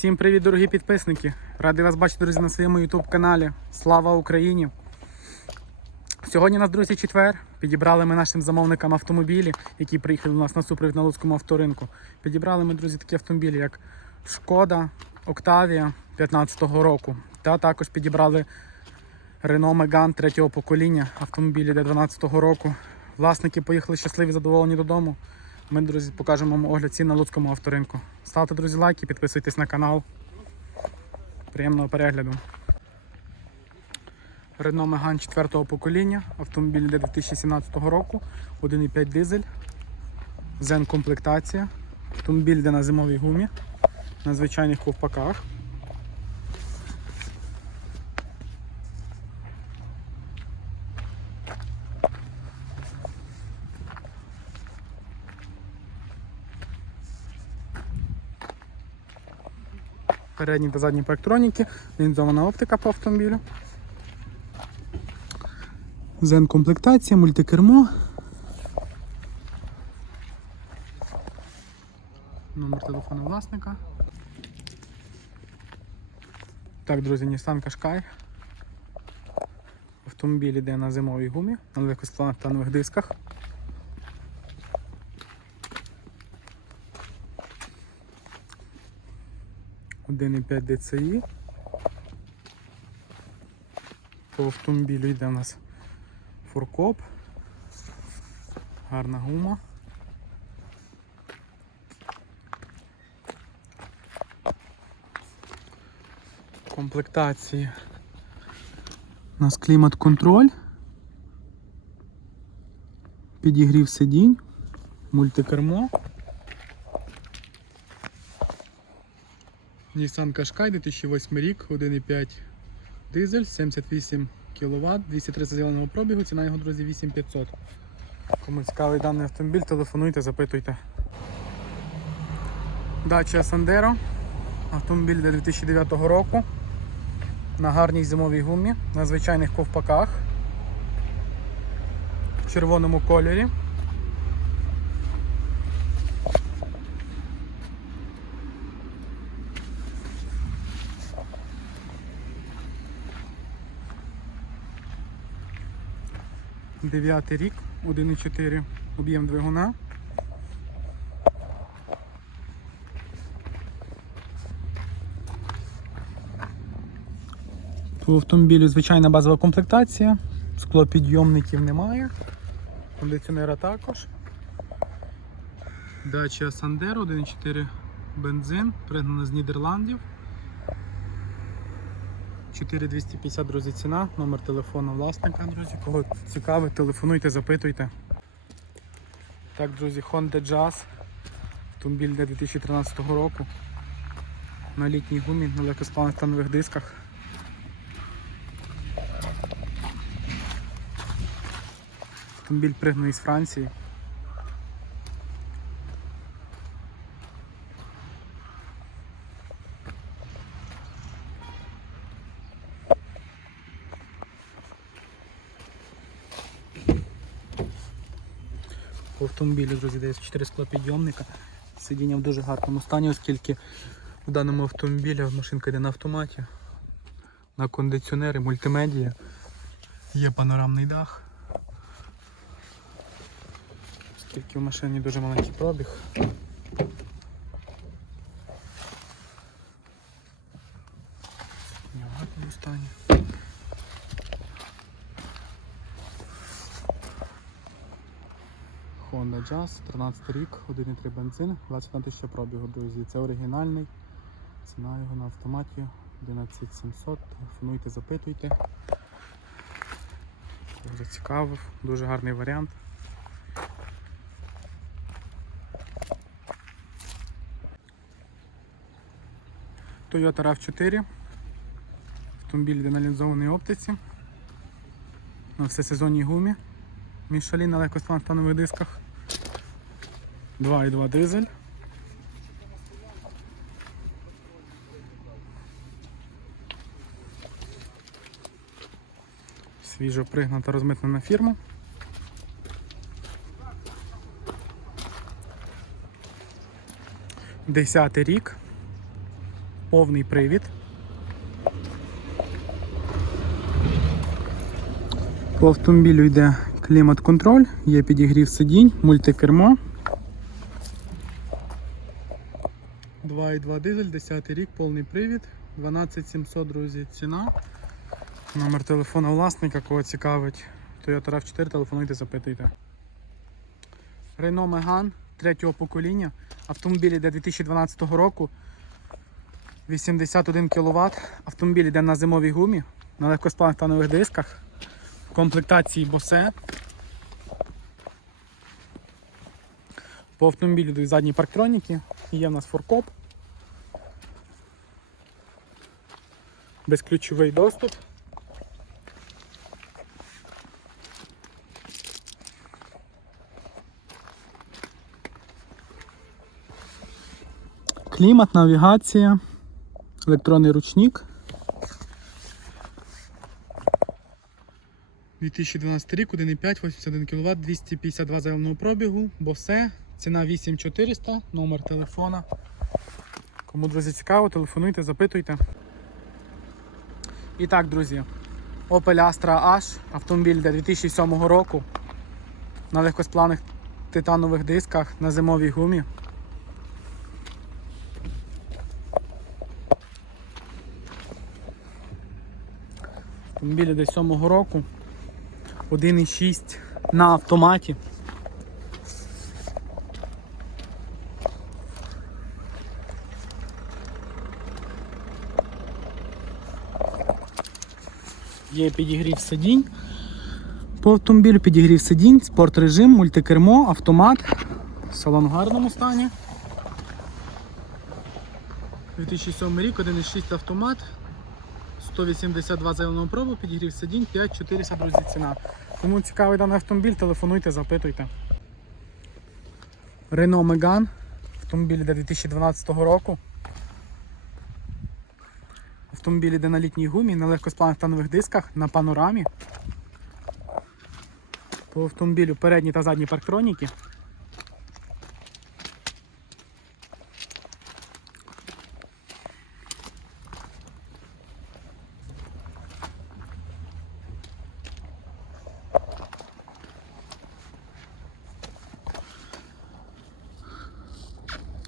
Всім привіт, дорогі підписники! Радий вас бачити, друзі, на своєму YouTube каналі. Слава Україні! Сьогодні нас, друзі, четвер. Підібрали ми нашим замовникам автомобілі, які приїхали до нас на супровід на Луцькому авторинку. Підібрали ми, друзі, такі автомобілі, як Шкода, Октавія 15-го року. Та також підібрали Renault Megane третього покоління, автомобілі для 12-го року. Власники поїхали щасливі, задоволені додому. Ми, друзі, покажемо вам огляд цін на Луцькому авторинку. Ставте, друзі, лайки, підписуйтесь на канал. Приємного перегляду. Renault Megane 4 покоління, автомобіль для 2017 року, 1,5 дизель, зен комплектація, автомобіль йде на зимовій гумі, на звичайних ковпаках. Передні та задні по електроніки, лінзована оптика по автомобілю. Zen комплектація, мультикермо. Номер телефону власника. Так, друзі, Nissan Qashqai. Автомобіль йде на зимовій гумі, на легкосплавних дисках. Один і 5 DCI. По автомобілю йде у нас фуркоп, гарна гума. Комплектації. У нас клімат-контроль, підігрів сидінь, мультикермо. Nissan Qashqai 2008 рік, 1,5 дизель, 78 кВт, 230 зеленого пробігу, ціна його, друзі, 8500. Кому цікавий даний автомобіль, телефонуйте, запитуйте. Дача Sandero. Автомобіль для 2009 року. На гарній зимовій гумі, на звичайних ковпаках. В червоному кольорі. Дев'ятий рік, 1,4 об'єм двигуна. По автомобілю звичайна базова комплектація, склопідйомників немає, кондиціонера також. Дача Sandero 1,4 бензин, пригнана з Нідерландів. 4250, друзі, ціна, номер телефону власника, друзі. Кого цікавить, телефонуйте, запитуйте. Так, друзі, Honda Jazz. Автомобіль для 2013 року. На літній гумі, на легкосплавних станових дисках. Автомобіль пригнаний з Франції. По автомобілю, друзі, десь 4 склопідйомника. Сидіння в дуже гарному стані, оскільки в даному автомобілі машинка йде на автоматі, на кондиціонери, мультимедія, є панорамний дах. Оскільки в машині дуже маленький пробіг. Сидіння в гарному стані. Honda Jazz, 13 рік, 1,3 бензин, 21 тисяча пробігу, друзі. Це оригінальний. Ціна його на автоматі 11700. Телефонуйте, запитуйте. Кого Зацікавив, дуже гарний варіант. Toyota RAV4. Автомобіль йде оптиці. На всесезонній гумі. Мішалі на легкоспланових дисках. 2,2 дизель. Свіжо пригната розмитнена фірма. Десятий рік. повний привід. По автомобілю йде клімат-контроль, є підігрів сидінь, мультикермо. 2,2 дизель, 10 рік, повний привід, 12700, друзі, ціна. Номер телефона власника, кого цікавить. Toyota RAV4, телефонуйте, запитуйте. Renault Megane третього покоління. Автомобіль йде 2012 року. 81 кВт. Автомобіль йде на зимовій гумі, на легкосплавних та нових дисках. В комплектації Bose. По автомобілю йдуть задні парктроніки. Є в нас форкоп. Безключовий доступ. Клімат, навігація, електронний ручник. 2012 рік, 1,5, 81 кВт, 252 заявленого пробігу, босе, ціна 8400, номер телефона. Кому, друзі, цікаво, телефонуйте, запитуйте. І так, друзі, Opel Astra H, автомобіль йде 2007 року на легкосплавних титанових дисках на зимовій гумі. Автомобіль десь 7 року. 1,6 на автоматі. Є підігрів сидінь. По автомобілю підігрів сидінь, спорт режим, мультикермо, автомат. Салон в гарному стані. 2007 рік, 1,6 автомат. 182 заявленого пробу, підігрів сидінь, 5400, друзі, ціна. Кому цікавий даний автомобіль, телефонуйте, запитуйте. Renault Megane, автомобіль йде 2012 року. Автомобіль йде на літній гумі, на легкосплавних та нових дисках, на панорамі. По автомобілю передні та задні парктроніки.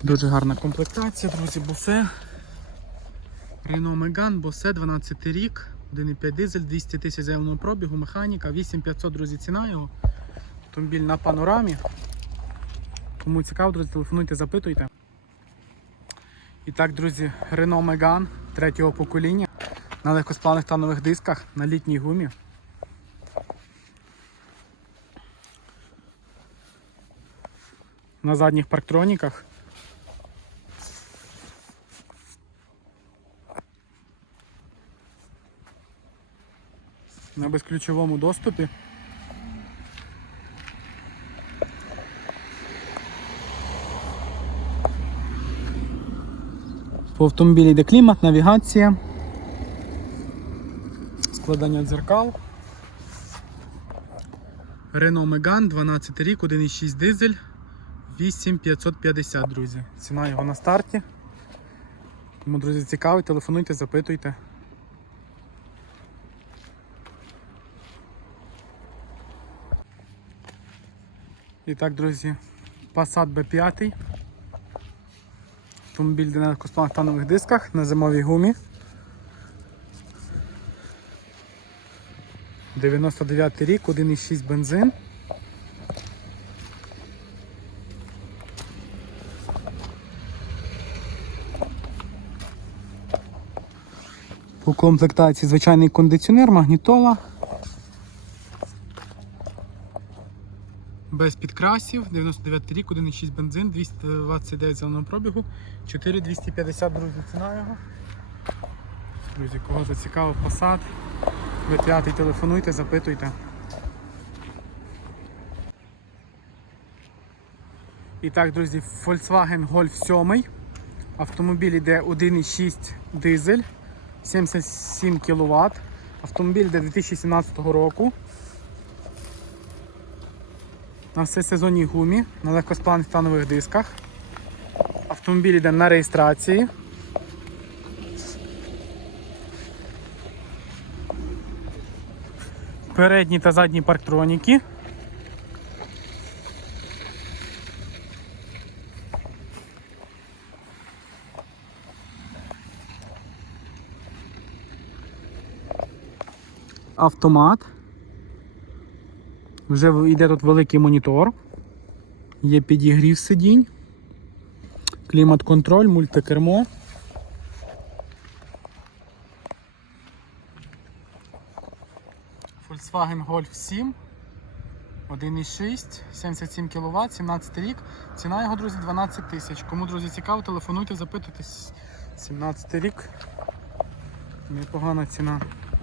Дуже гарна комплектація, друзі, бусе. Renault Megane, Bose, 12 рік, 1,5 дизель, 200 тисяч заявленого пробігу, механіка, 8500, друзі, ціна його. Автомобіль на панорамі. Кому цікаво, друзі, телефонуйте, запитуйте. І так, друзі, Renault Megane третього покоління на легкосплавних та нових дисках на літній гумі. На задніх парктроніках. На безключовому доступі. По автомобілі йде клімат, навігація, складання дзеркал. Renault Megane, 12 рік, 1,6 дизель, 8550, друзі. Ціна його на старті. Тому, друзі, цікавий, телефонуйте, запитуйте. І так, друзі, Passat B5. Автомобіль на легкосплавних та нових дисках на зимовій гумі. 99 рік, 1,6 бензин. По комплектації звичайний кондиціонер, магнітола. Без підкрасів, 99 рік, 1,6 бензин, 229 зеленого пробігу, 4250, друзі, ціна його. Друзі, кого зацікавив Passat, V5 телефонуйте, запитуйте. І так, друзі, Volkswagen Golf 7. Автомобіль йде 1,6 дизель, 77 кВт. Автомобіль йде 2017 року на всесезонній гумі, на легкоспланих легкоспланових дисках. Автомобіль йде на реєстрації. Передні та задні парктроніки. Автомат. Вже йде тут великий монітор. Є підігрів сидінь. Клімат-контроль, мультикермо. Volkswagen Golf 7. 1,6, 77 кВт, 17 рік. Ціна його, друзі, 12 тисяч. Кому, друзі, цікаво, телефонуйте, запитуйтесь. 17 рік. Непогана ціна.